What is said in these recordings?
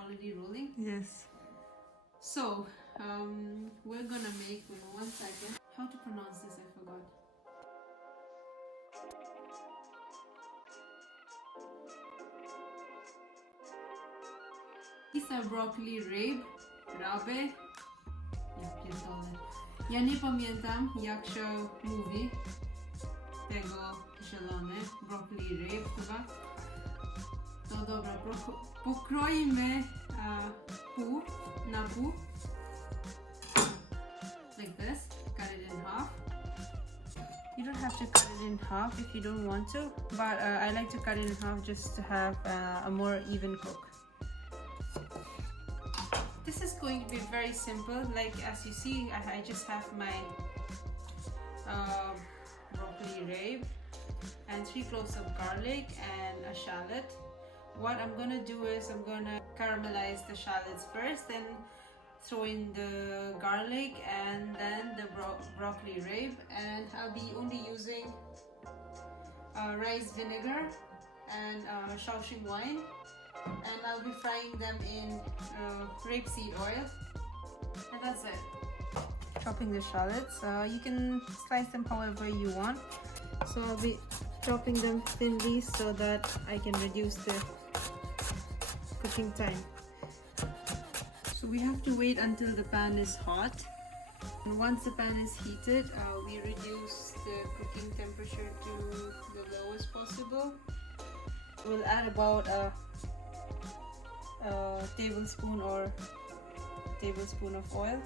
already rolling? Yes. So, we're gonna make, wait 1 second. How to pronounce this, I forgot. These are broccoli rabe. Ja pierdolę. Ja nie pamiętam, jak się mówi tego zielone, broccoli rabe chyba. To dobra, pokroimy pół na pół. Like this, cut it in half. You don't have to cut it in half if you don't want to, but I like to cut it in half just to have a more even cook. This is going to be very simple. Like as you see, I just have my broccoli rabe and 3 cloves of garlic and a shallot. What I'm gonna do is I'm gonna caramelize the shallots first, then throw in the garlic and then the broccoli rabe, and I'll be only using rice vinegar and shaoxing wine, and I'll be frying them in rapeseed oil, and that's it. Chopping the shallots, you can slice them however you want, so I'll be chopping them thinly so that I can reduce the cooking time. So we have to wait until the pan is hot, and once the pan is heated, we reduce the cooking temperature to the lowest possible. We'll add about a tablespoon of oil.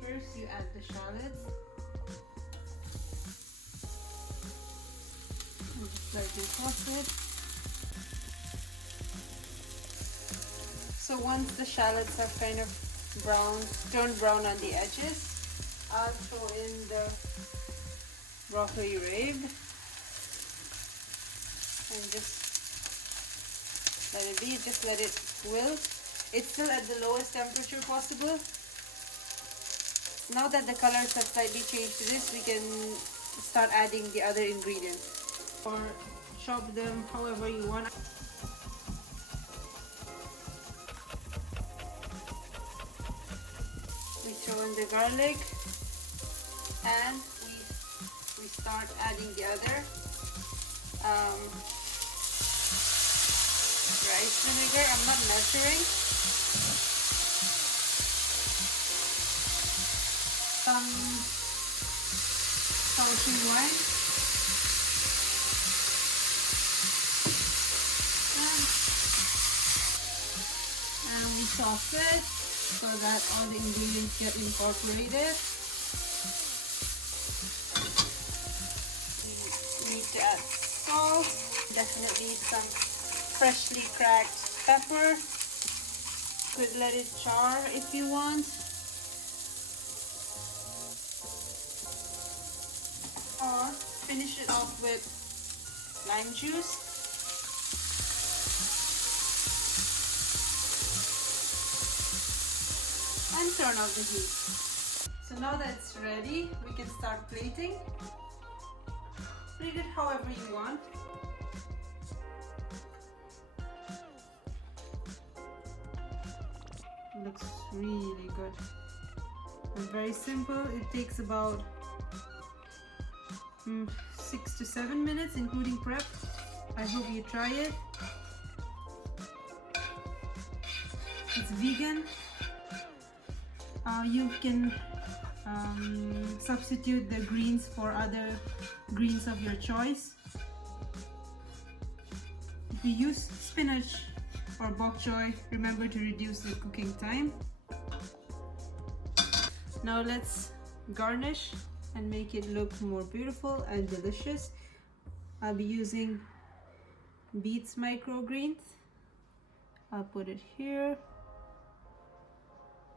First you add the shallots. Just lightly toss it. So once the shallots are kind of turned brown on the edges, I'll throw in the broccoli rabe and just let it be, just let it wilt. It's still at the lowest temperature possible. Now that the colors have slightly changed to this, we can start adding the other ingredients. Or chop them however you want. We throw in the garlic and we start adding the other rice vinegar. I'm not measuring. Some shaoxing wine. And we sauce it so that all the ingredients get incorporated. We need to add salt, definitely some freshly cracked pepper. Could let it char if you want. Or finish it off with lime juice. And turn off the heat. So now that it's ready, we can start plating. Plate it however you want. Looks really good. And very simple. It takes about 6 to 7 minutes, including prep. I hope you try it. It's vegan. You can substitute the greens for other greens of your choice. If you use spinach or bok choy, remember to reduce the cooking time. Now let's garnish and make it look more beautiful and delicious. I'll be using beets microgreens. I'll put it here.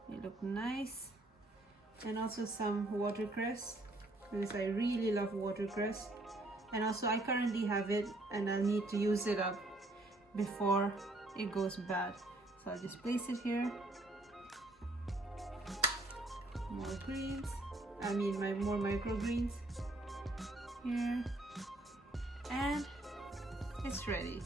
They look nice. And also some watercress, because I really love watercress. And also I currently have it and I'll need to use it up before it goes bad. So I'll just place it here. More greens. More microgreens here. And It's ready.